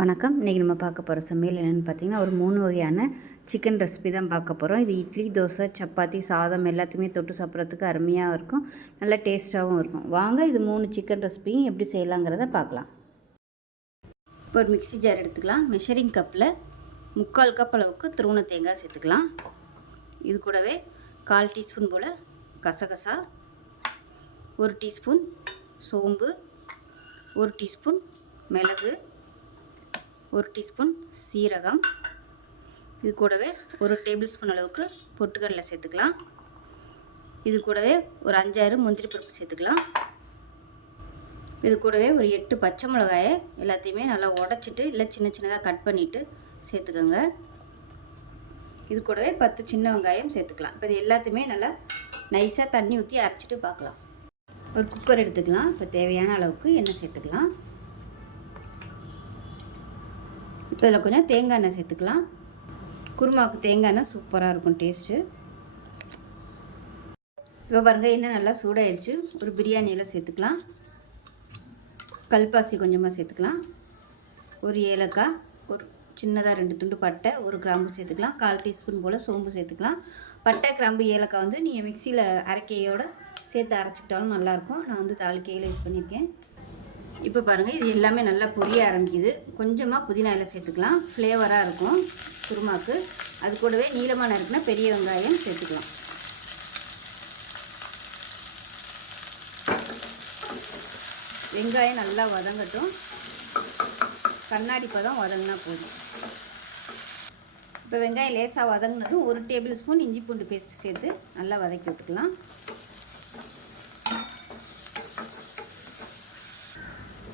வணக்கம். இன்றைக்கி நம்ம பார்க்க போகிற சமையல் என்னென்னு பார்த்தீங்கன்னா, ஒரு 3 வகையான சிக்கன் ரெசிபி தான் பார்க்க போகிறோம். இது இட்லி, தோசை, சப்பாத்தி, சாதம் எல்லாத்தையுமே தொட்டு சாப்பிட்றதுக்கு அருமையாக இருக்கும். நல்லா டேஸ்ட்டாகவும் இருக்கும். வாங்க இது 3 சிக்கன் ரெசிபியும் எப்படி செய்யலாங்கிறத பார்க்கலாம். இப்போ ஒரு மிக்ஸி ஜார் எடுத்துக்கலாம். மெஷரிங் கப்பில் 3/4 கப் அளவுக்கு துருவன தேங்காய் சேர்த்துக்கலாம். இது கூடவே 1/4 டீஸ்பூன் போல் கசகசா, 1 டீஸ்பூன் சோம்பு, 1 டீஸ்பூன் மிளகு, 1 டீஸ்பூன் சீரகம், இது கூடவே 1 டேபிள் ஸ்பூன் அளவுக்கு பொட்டுக்கடலை சேர்த்துக்கலாம். இது கூடவே ஒரு 5-6 முந்திரி பருப்பு சேர்த்துக்கலாம். இது கூடவே ஒரு 8 பச்சை மிளகாயை எல்லாத்தையுமே நல்லா உடச்சிட்டு இல்லை சின்ன சின்னதாக கட் பண்ணிவிட்டு சேர்த்துக்கோங்க. இது கூடவே 10 சின்ன வெங்காயம் சேர்த்துக்கலாம். இப்போ இது எல்லாத்தையுமே நல்லா நைஸாக தண்ணி ஊற்றி அரைச்சிட்டு பார்க்கலாம். ஒரு குக்கர் எடுத்துக்கலாம். இப்போ தேவையான அளவுக்கு எண்ணெய் சேர்த்துக்கலாம். இப்போ இதில் கொஞ்சம் தேங்காய் எண்ணெய் சேர்த்துக்கலாம். குருமாவுக்கு தேங்காய் எண்ணெய் சூப்பராக இருக்கும் டேஸ்ட்டு. இப்போ பாருங்கள் எண்ணெய் நல்லா சூடாயிடுச்சு. ஒரு பிரியாணியில் சேர்த்துக்கலாம். கல்பாசி கொஞ்சமாக சேர்த்துக்கலாம். ஒரு ஏலக்காய், ஒரு சின்னதாக 2 துண்டு பட்டை, ஒரு கிராம்பு சேர்த்துக்கலாம். 1/4 டீஸ்பூன் போல் சோம்பு சேர்த்துக்கலாம். பட்டை, கிராம்பு, ஏலக்காய் வந்து நீங்கள் மிக்சியில் அரைக்கையோடு சேர்த்து அரைச்சிக்கிட்டாலும் நல்லாயிருக்கும். நான் வந்து தாளிக்கையில் யூஸ் பண்ணியிருக்கேன். இப்போ பாருங்கள் இது எல்லாமே நல்லா பொரிய ஆரம்பிக்குது. கொஞ்சமாக புதினா இலை சேர்த்துக்கலாம். ஃப்ளேவராக இருக்கும் குருமாவுக்கு. அது கூடவே நீளமாக நறுக்குனா பெரிய வெங்காயம் சேர்த்துக்கலாம். வெங்காயம் நல்லா வதங்கட்டும். கண்ணாடி பதம் வதங்கினா போதும். இப்போ வெங்காயம் லேசாக வதங்கினதும் 1 டேபிள் ஸ்பூன் இஞ்சி பூண்டு பேஸ்ட் சேர்த்து நல்லா வதக்கி விட்டுக்கலாம்.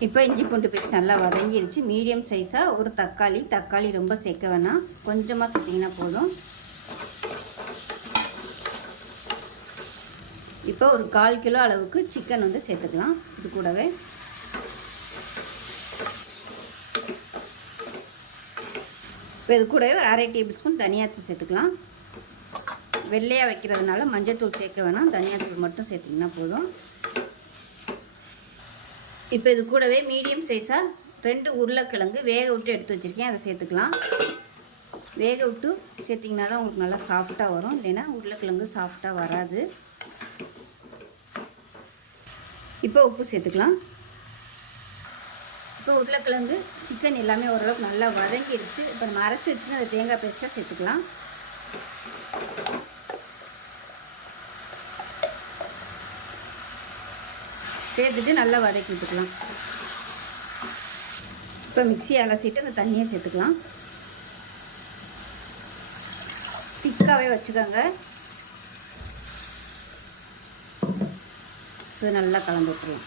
இப்போ இஞ்சி பூண்டு பேஸ்ட் நல்லா வதங்கிருச்சு. மீடியம் சைஸாக ஒரு தக்காளி ரொம்ப சேர்க்க வேணாம், கொஞ்சமாக சேர்த்திங்கன்னா போதும். இப்போ ஒரு 1/4 கிலோ அளவுக்கு சிக்கன் வந்து சேர்த்துக்கலாம். இது கூடவே இப்போ இது கூடவே ஒரு 1/2 டேபிள் ஸ்பூன் தனியாத்தூள் சேர்த்துக்கலாம். வெள்ளையாக வைக்கிறதுனால மஞ்சத்தூள் சேர்க்க வேணாம், தனியாத்தூள் மட்டும் சேர்த்திங்கன்னா போதும். இப்போ இது கூடவே மீடியம் சைஸாக 2 உருளைக்கிழங்கு வேக விட்டு எடுத்து வச்சுருக்கேன். அதை சேர்த்துக்கலாம். வேக விட்டு சேர்த்திங்கன்னா தான் உங்களுக்கு நல்லா சாஃப்டாக வரும், இல்லைன்னா உருளைக்கிழங்கு சாஃப்டாக வராது. இப்போ உப்பு சேர்த்துக்கலாம். இப்போ உருளைக்கிழங்கு சிக்கன் எல்லாமே ஓரளவுக்கு நல்லா வதங்கிடுச்சு. இப்போ நம்ம அரைச்சி வச்சுன்னு அதை தேங்காய் பேஸ்ட்டாக சேர்த்துக்கலாம். சேர்த்துட்டு நல்லா வதக்கி விட்டுக்கலாம். இப்போ மிக்ஸி அலசிட்டு அந்த தண்ணியை சேர்த்துக்கலாம். திக்காகவே வச்சுக்கோங்க. இது நல்லா கலந்து விட்டுருலாம்.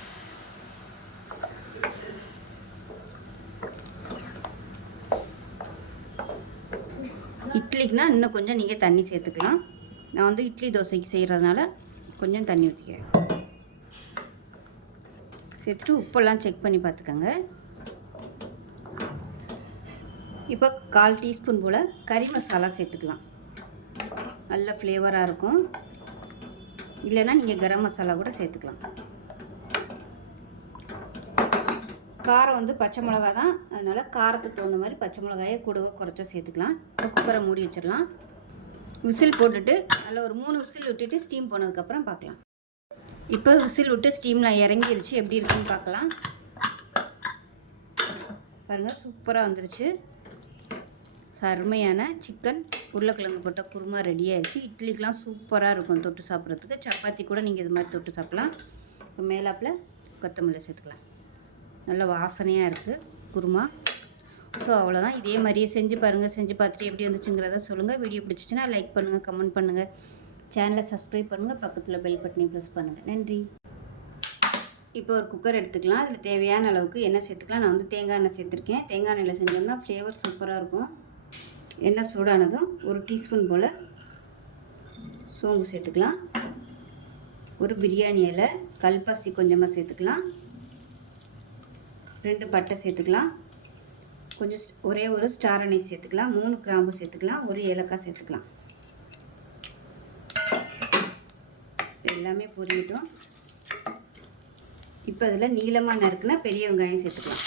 இட்லிக்குனா இன்னும் கொஞ்சம் நீங்கள் தண்ணி சேர்த்துக்கலாம். நான் வந்து இட்லி தோசைக்கு செய்கிறதுனால கொஞ்சம் தண்ணி ஊற்றிக்கிறேன். சேர்த்துட்டு உப்பெல்லாம் செக் பண்ணி பார்த்துக்கோங்க. இப்போ 1/4 டீஸ்பூன் போல் கறி மசாலா சேர்த்துக்கலாம். நல்ல ஃப்ளேவராக இருக்கும். இல்லைன்னா நீங்கள் கரம் மசாலா கூட சேர்த்துக்கலாம். காரம் வந்து பச்சை மிளகா தான், அதனால் காரத்துக்கு தகுந்த மாதிரி பச்சை மிளகாயை கூடவோ குறைச்சோ சேர்த்துக்கலாம். இப்போ குக்கரை மூடி வச்சிடலாம். விசில் போட்டுட்டு நல்லா ஒரு 3 விசில் விட்டுட்டு ஸ்டீம் போனதுக்கப்புறம் பார்க்கலாம். இப்போ விசில் விட்டு ஸ்டீமில் இறங்கிருச்சு. எப்படி இருக்குன்னு பார்க்கலாம். பாருங்கள் சூப்பராக வந்துருச்சு. அருமையான சிக்கன் உருளைக்கிழங்கு போட்ட குருமா ரெடி ஆயிடுச்சு. இட்லிக்கெலாம் சூப்பராக இருக்கும் தொட்டு சாப்பிட்றதுக்கு. சப்பாத்தி கூட நீங்கள் இது மாதிரி தொட்டு சாப்பிட்லாம். இப்போ மேலாப்பில் கொத்தமல்லி சேர்த்துக்கலாம். நல்ல வாசனையாக இருக்குது குருமா. ஸோ அவ்வளோதான். இதே மாதிரியே செஞ்சு பாருங்கள். செஞ்சு பார்த்துட்டு எப்படி வந்துச்சுங்கிறத சொல்லுங்கள். வீடியோ பிடிச்சிச்சின்னா லைக் பண்ணுங்கள், கமெண்ட் பண்ணுங்கள், சேனலை சப்ஸ்கிரைப் பண்ணுங்கள், பக்கத்தில் பெல் பட்டனை ப்ரெஸ் பண்ணுங்கள். நன்றி. இப்போ ஒரு குக்கர் எடுத்துக்கலாம். அதில் தேவையான அளவுக்கு எண்ணெய் சேர்த்துக்கலாம். நான் வந்து தேங்காய் எண்ணெய் சேர்த்துருக்கேன். தேங்காய் எண்ணெயில் செஞ்சோம்னா ஃப்ளேவர் சூப்பராக இருக்கும். எண்ணெய் சூடானதும் 1 டீஸ்பூன் போல் சோம்பு சேர்த்துக்கலாம். ஒரு பிரியாணி இலை, கல்பாசி கொஞ்சமாக சேர்த்துக்கலாம். 2 பட்டை சேர்த்துக்கலாம். கொஞ்சம் ஒரே ஒரு ஸ்டார் அனீஸ் சேர்த்துக்கலாம். 3 கிராம்பு சேர்த்துக்கலாம். ஒரு ஏலக்காய் சேர்த்துக்கலாம். எல்லாமே பொரியட்டும். இப்போ அதில் நீளமாக நறுக்குனா பெரிய வெங்காயம் சேர்த்துக்கலாம்.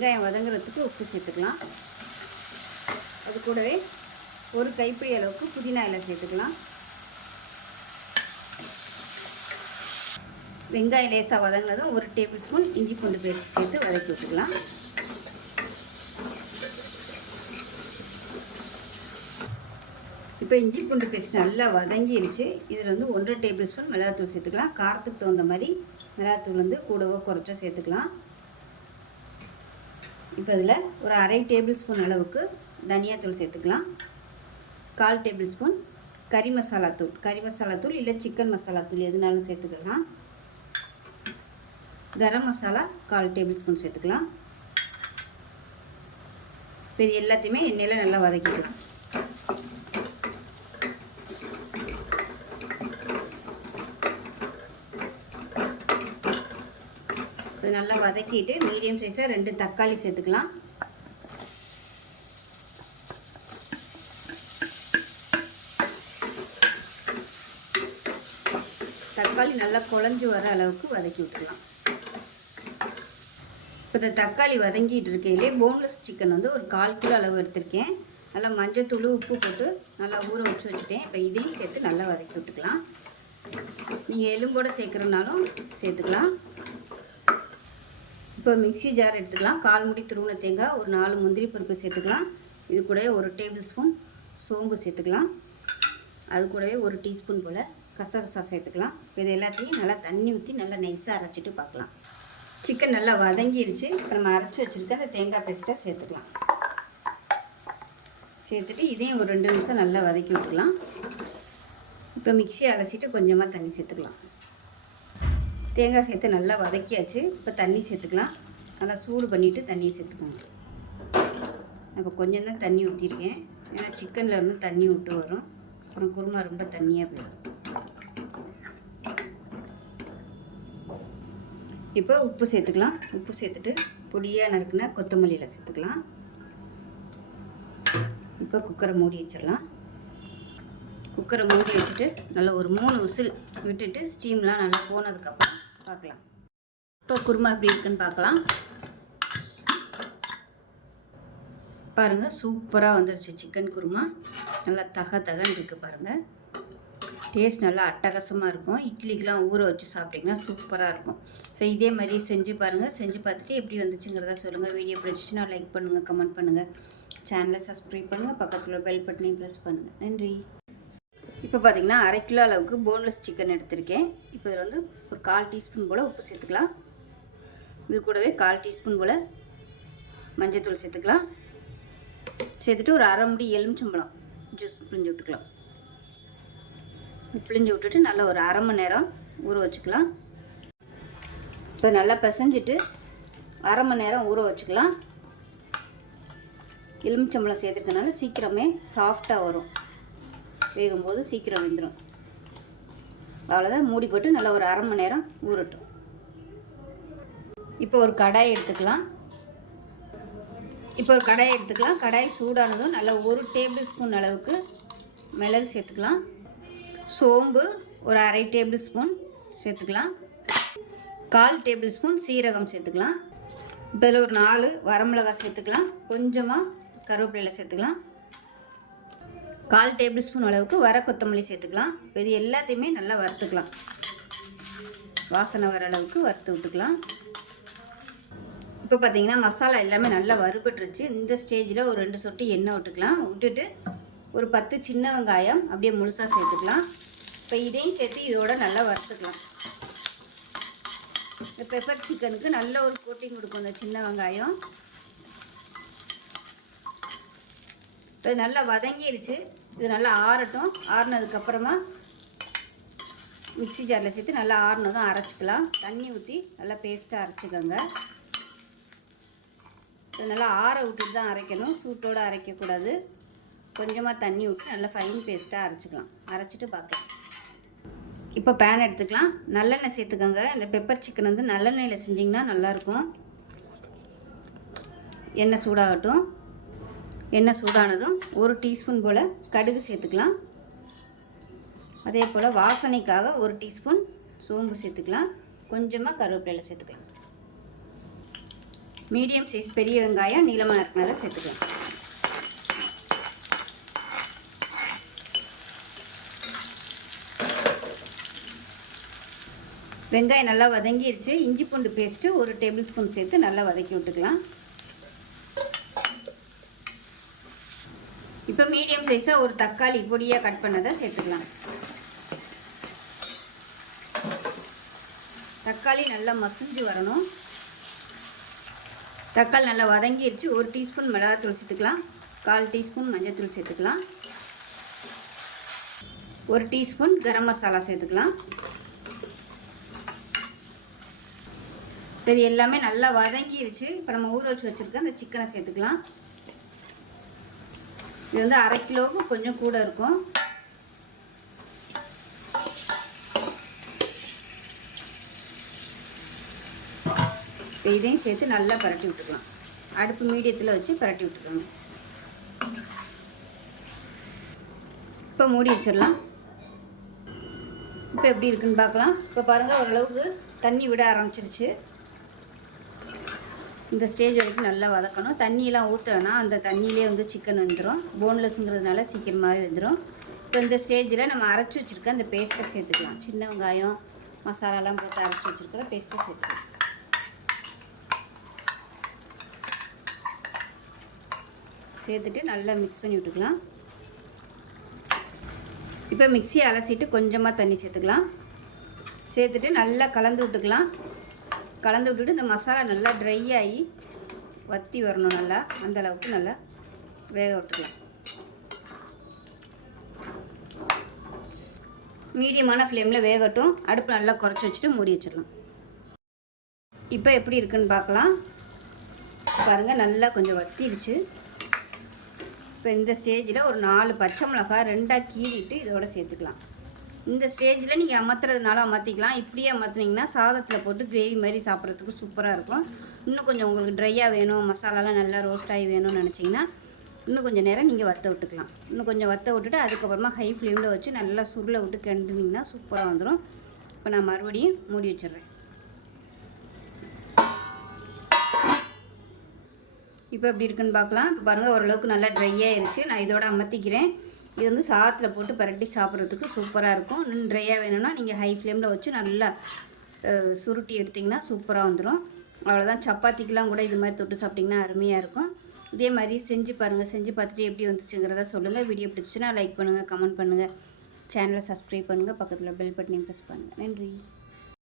வெங்காயம் வதங்குறதுக்கு உப்பு சேர்த்துக்கலாம். அது கூடவே ஒரு கைப்பிடி அளவுக்கு புதினா இலை சேர்த்துக்கலாம். வெங்காயம் லேசாக வதங்கினதும் ஒரு டேபிள் ஸ்பூன் இஞ்சி பூண்டு பேஸ்ட் சேர்த்து வதக்கி விட்டுக்கலாம். இப்போ இஞ்சி பூண்டு பேஸ்ட் நல்லா வதங்கிருச்சு. இதில் வந்து 1 டேபிள் ஸ்பூன் மிளகாத்தூள் சேர்த்துக்கலாம். காரத்துக்கு தகுந்த மாதிரி மிளகாத்தூள் வந்து கூடவோ குறைச்சோ சேர்த்துக்கலாம். இப்போ இதில் ஒரு 1/2 டேபிள் ஸ்பூன் அளவுக்கு தனியாத்தூள் சேர்த்துக்கலாம். 1/4 டேபிள் ஸ்பூன் கறி மசாலாத்தூள் இல்லை சிக்கன் மசாலாத்தூள் எதுனாலும் சேர்த்துக்கலாம். கரம் மசாலா 1/4 டேபிள் ஸ்பூன் சேர்த்துக்கலாம். இப்போ இது எல்லாத்தையுமே எண்ணெயில் நல்லா வதக்கிக்கலாம். இது நல்லா வதக்கிட்டு மீடியம் சைஸாக 2 தக்காளி சேர்த்துக்கலாம். தக்காளி நல்லா குழஞ்சி வர அளவுக்கு வதக்கி விட்டுக்கலாம். இப்போ இந்த தக்காளி வதங்கிட்டு இருக்கையிலே போன்லெஸ் சிக்கன் வந்து ஒரு 1/4 கிலோ அளவு எடுத்திருக்கேன். நல்லா மஞ்சத்தூள் உப்பு போட்டு நல்லா ஊற வச்சுட்டேன். இப்போ இதையும் சேர்த்து நல்லா வதக்கி விட்டுக்கலாம். நீங்கள் எலும்போடு சேர்க்குறதுனாலும் சேர்த்துக்கலாம். இப்போ மிக்ஸி ஜார் எடுத்துக்கலாம். 1/4 மூடி துருவின தேங்காய், ஒரு 4 முந்திரி பருப்பு சேர்த்துக்கலாம். இது கூடவே ஒரு டேபிள் ஸ்பூன் சோம்பு சேர்த்துக்கலாம். அது கூடவே ஒரு டீஸ்பூன் போல் கசகசா சேர்த்துக்கலாம். இது எல்லாத்தையும் நல்லா தண்ணி ஊற்றி நல்லா நைஸாக அரைச்சிட்டு பார்க்கலாம். சிக்கன் நல்லா வதங்கிருச்சு. இப்போ நம்ம அரைச்சி வச்சுருக்க அந்த தேங்காய் பேஸ்ட்டை சேர்த்துக்கலாம். சேர்த்துட்டு இதையும் ஒரு 2 நிமிஷம் நல்லா வதக்கி விட்டுக்கலாம். இப்போ மிக்ஸியை அலசிட்டு கொஞ்சமாக தண்ணி சேர்த்துக்கலாம். தேங்காய் சேர்த்து நல்லா வதக்கியாச்சு. இப்போ தண்ணி சேர்த்துக்கலாம். நல்லா சூடு பண்ணிவிட்டு தண்ணியை சேர்த்துக்கோங்க. இப்போ கொஞ்சம் தான் தண்ணி ஊற்றிருக்கேன். ஏன்னா சிக்கனில் இருந்து தண்ணி விட்டு வரும். அப்புறம் குருமா ரொம்ப தண்ணியாக போயிடும். இப்போ உப்பு சேர்த்துக்கலாம். உப்பு சேர்த்துட்டு பொடியாக நறுக்குனா கொத்தமல்லியில் சேர்த்துக்கலாம். இப்போ குக்கரை மூடி வச்சிடலாம். குக்கரை மூடி வச்சுட்டு நல்லா ஒரு 3 விசில் விட்டுட்டு ஸ்டீம்லாம் நல்லா போனதுக்கப்புறம் பார்க்கலாம். இப்போ குருமா எப்படி இருக்குன்னு பார்க்கலாம். பாருங்கள், சூப்பராக வந்துருச்சு சிக்கன் குருமா. நல்லா தகன்னு இருக்குது பாருங்கள். டேஸ்ட் நல்லா அட்டகாசமாக இருக்கும். இட்லிக்கெலாம் ஊற வச்சு சாப்பிட்டிங்கன்னா சூப்பராக இருக்கும். ஸோ இதே மாதிரி செஞ்சு பாருங்கள். செஞ்சு பார்த்துட்டு எப்படி வந்துச்சுங்கிறத சொல்லுங்கள். வீடியோ பிடிச்சிச்சுன்னா லைக் பண்ணுங்கள், கமெண்ட் பண்ணுங்கள், சேனலை சப்ஸ்கிரைப் பண்ணுங்கள், பக்கத்தில் பெல் பட்டனையும் ப்ரெஸ் பண்ணுங்கள். நன்றி. இப்போ பார்த்திங்கன்னா 1/2 கிலோ அளவுக்கு போன்லெஸ் சிக்கன் எடுத்திருக்கேன். இப்போ இதில் வந்து ஒரு 1/4 டீஸ்பூன் போல் உப்பு சேர்த்துக்கலாம். இது கூடவே 1/4 டீஸ்பூன் போல் மஞ்சத்தூள் சேர்த்துக்கலாம். சேர்த்துட்டு ஒரு 1/2 மூடி எலுமிச்சம்பழம் ஜூஸ் பிழிஞ்சு விட்டுக்கலாம். பிழிஞ்சு விட்டுட்டு நல்லா ஒரு 1/2 மணி நேரம் ஊற வச்சுக்கலாம். இப்போ நல்லா பிசைஞ்சிட்டு 1/2 மணி நேரம் ஊற வச்சுக்கலாம். எலுமிச்சம்பழம் சேர்த்துக்கனால சீக்கிரமே சாஃப்டாக வரும். வேகும்போது சீக்கிரம் வெந்துடும். அவ்வளோதான். மூடி போட்டு நல்லா ஒரு 1/2 மணி நேரம் ஊறட்டும். இப்போ ஒரு கடாய் எடுத்துக்கலாம். கடாய் சூடானதும் நல்லா 1 டேபிள் ஸ்பூன் அளவுக்கு மிளகு சேர்த்துக்கலாம். சோம்பு ஒரு 1/2 டேபிள் ஸ்பூன் சேர்த்துக்கலாம். 1/4 டேபிள் ஸ்பூன் சீரகம் சேர்த்துக்கலாம். இப்போ இதில் ஒரு 4 வரமிளகாய் சேர்த்துக்கலாம். கொஞ்சமாக கருவேப்பிலை சேர்த்துக்கலாம். 1/4 டேபிள் ஸ்பூன் அளவுக்கு வர கொத்தமல்லி சேர்த்துக்கலாம். இது எல்லாத்தையுமே நல்லா வறுத்துக்கலாம். வாசனை வர அளவுக்கு வறுத்து விட்டுக்கலாம். இப்போ பார்த்திங்கன்னா மசாலா எல்லாமே நல்லா வறுபட்டுருச்சு. இந்த ஸ்டேஜில் ஒரு 2 சொட்டு எண்ணெய் விட்டுக்கலாம். விட்டுட்டு ஒரு 10 சின்ன வெங்காயம் அப்படியே முழுசாக சேர்த்துக்கலாம். இப்போ இதையும் சேர்த்து இதோட நல்லா வறுத்துக்கலாம். இந்த பெப்பர் சிக்கனுக்கு நல்ல ஒரு கோட்டிங் கொடுக்கும் இந்த சின்ன வெங்காயம். இது நல்லா வதங்கிருச்சு. இது நல்லா ஆறட்டும். ஆறுனதுக்கப்புறமா மிக்ஸி ஜாரில் சேர்த்து நல்லா ஆறுனதும் அரைச்சிக்கலாம். தண்ணி ஊற்றி நல்லா பேஸ்ட்டாக அரைச்சிக்கோங்க. இது நல்லா ஆற விட்டுட்டு தான் அரைக்கணும். சூட்டோடு அரைக்கக்கூடாது. கொஞ்சமாக தண்ணி ஊற்றி நல்லா ஃபைன் பேஸ்ட்டாக அரைச்சிக்கலாம். அரைச்சிட்டு பார்க்கலாம். இப்போ பேன் எடுத்துக்கலாம். நல்லெண்ணெய் சேர்த்துக்கோங்க. இந்த பெப்பர் சிக்கன் வந்து நல்லெண்ணெயில் செஞ்சிங்கன்னா நல்லாயிருக்கும். எண்ணெய் சூடாகட்டும். எண்ணெய் சூடானதும் 1 டீஸ்பூன் போல் கடுகு சேர்த்துக்கலாம். அதே போல் வாசனைக்காக 1 டீஸ்பூன் சோம்பு சேர்த்துக்கலாம். கொஞ்சமாக கருவேப்பிலை சேர்த்துக்கலாம். மீடியம் சைஸ் பெரிய வெங்காயம் நீளமாக நறுக்கினதை சேர்த்துக்கலாம். வெங்காயம் நல்லா வதங்கிடுச்சு. இஞ்சி பூண்டு பேஸ்ட்டு 1 டேபிள் ஸ்பூன் சேர்த்து நல்லா வதக்கி விட்டுக்கலாம். இப்போ மீடியம் சைஸாக ஒரு தக்காளி பொடியாக கட் பண்ணதை சேர்த்துக்கலாம். தக்காளி நல்லா மசிஞ்சு வரணும். தக்காளி நல்லா வதங்கிடுச்சு. 1 டீஸ்பூன் மிளகாத்தூள் சேர்த்துக்கலாம். 1/4 டீஸ்பூன் மஞ்சள்தூள் சேர்த்துக்கலாம். 1 டீஸ்பூன் கரம் மசாலா சேர்த்துக்கலாம். இது எல்லாமே நல்லா வதங்கிடுச்சு. இப்போ நம்ம ஊற வச்சு வச்சுருக்க அந்த சிக்கனை சேர்த்துக்கலாம். இது வந்து 1/2 கிலோவுக்கு கொஞ்சம் கூட இருக்கும். இப்போ இதையும் சேர்த்து நல்லா பரட்டி விட்டுக்கலாம். அடுப்பு மீடியத்தில் வச்சு பரட்டி விட்டுக்கணும். இப்போ மூடி வச்சிடலாம். இப்போ எப்படி இருக்குன்னு பார்க்கலாம். இப்போ பாருங்கள், ஓரளவுக்கு தண்ணி விட ஆரம்பிச்சிருச்சு. இந்த ஸ்டேஜ் வரைக்கும் நல்லா வதக்கணும். தண்ணியெல்லாம் ஊற்ற வேணாம், அந்த தண்ணியிலே வந்து சிக்கன் வந்துடும். போன்லெஸ்ங்கிறதுனால சீக்கிரமாகவே வந்துடும். இப்போ இந்த ஸ்டேஜில் நம்ம அரைச்சி வச்சுருக்க அந்த பேஸ்ட்டை சேர்த்துக்கலாம். சின்ன வெங்காயம் மசாலாலாம் போட்டு அரைச்சி வச்சுருக்கிற பேஸ்ட்டை சேர்த்துக்கலாம். சேர்த்துட்டு நல்லா மிக்ஸ் பண்ணி விட்டுக்கலாம். இப்போ மிக்ஸியை அலசிட்டு கொஞ்சமாக தண்ணி சேர்த்துக்கலாம். சேர்த்துட்டு நல்லா கலந்து விட்டுக்கலாம். கலந்து விட்டுட்டு இந்த மசாலா நல்லா ட்ரை ஆகி வற்றி வரணும். நல்லா அந்தளவுக்கு நல்லா வேக விட்டுக்கலாம். மீடியமான ஃப்ளேமில் வேகட்டும். அடுப்பு நல்லா குறைச்சி வச்சுட்டு மூடி வச்சிடலாம். இப்போ எப்படி இருக்குன்னு பார்க்கலாம். பாருங்கள், நல்லா கொஞ்சம் வத்திடுச்சு. இப்போ இந்த ஸ்டேஜில் ஒரு 4 பச்சை மிளகாய் 2ஆக கீறிட்டு இதோட சேர்த்துக்கலாம். இந்த ஸ்டேஜில் நீங்கள் அமர்த்துறதுனால அமர்த்திக்கலாம். இப்படியே அமர்த்தினீங்கன்னா சாதத்தில் போட்டு கிரேவி மாதிரி சாப்பிட்றதுக்கு சூப்பராக இருக்கும். இன்னும் கொஞ்சம் உங்களுக்கு ட்ரையாக வேணும், மசாலாலாம் நல்லா ரோஸ்ட் ஆகி வேணும்னு நினச்சிங்கன்னா இன்னும் கொஞ்சம் நேரம் நீங்கள் வற்ற விட்டுக்கலாம். இன்னும் கொஞ்சம் வற்ற விட்டுட்டு அதுக்கப்புறமா ஹை ஃப்ளேமில் வச்சு நல்லா சுருளை விட்டு கிண்டினீங்கன்னா சூப்பராக வந்துடும். இப்போ நான் மறுபடியும் மூடி வச்சிடுறேன். இப்போ எப்படி இருக்குன்னு பார்க்கலாம். இப்போ பாருங்கள், ஓரளவுக்கு நல்லா ட்ரை ஆகிடுச்சு. நான் இதோட அமர்த்திக்கிறேன். இது வந்து சாதத்தில் போட்டு பரட்டி சாப்பிட்றதுக்கு சூப்பராக இருக்கும். இன்னும் ட்ரையாக வேணும்னா நீங்கள் ஹை ஃப்ளேமில் வச்சு நல்லா சுருட்டி எடுத்திங்கன்னா சூப்பராக வந்துடும். அவ்வளோதான். சப்பாத்திக்கெலாம் கூட இது மாதிரி தொட்டு சாப்பிட்டிங்கன்னா அருமையாக இருக்கும். இதே மாதிரி செஞ்சு பாருங்கள். செஞ்சு பார்த்துட்டு எப்படி வந்துச்சுங்கிறத சொல்லுங்கள். வீடியோ பிடிச்சிச்சுன்னா லைக் பண்ணுங்கள், கமெண்ட் பண்ணுங்கள், சேனலை சப்ஸ்கிரைப் பண்ணுங்கள், பக்கத்தில் பெல் பட்டனையும் ப்ரெஸ் பண்ணுங்கள். நன்றி.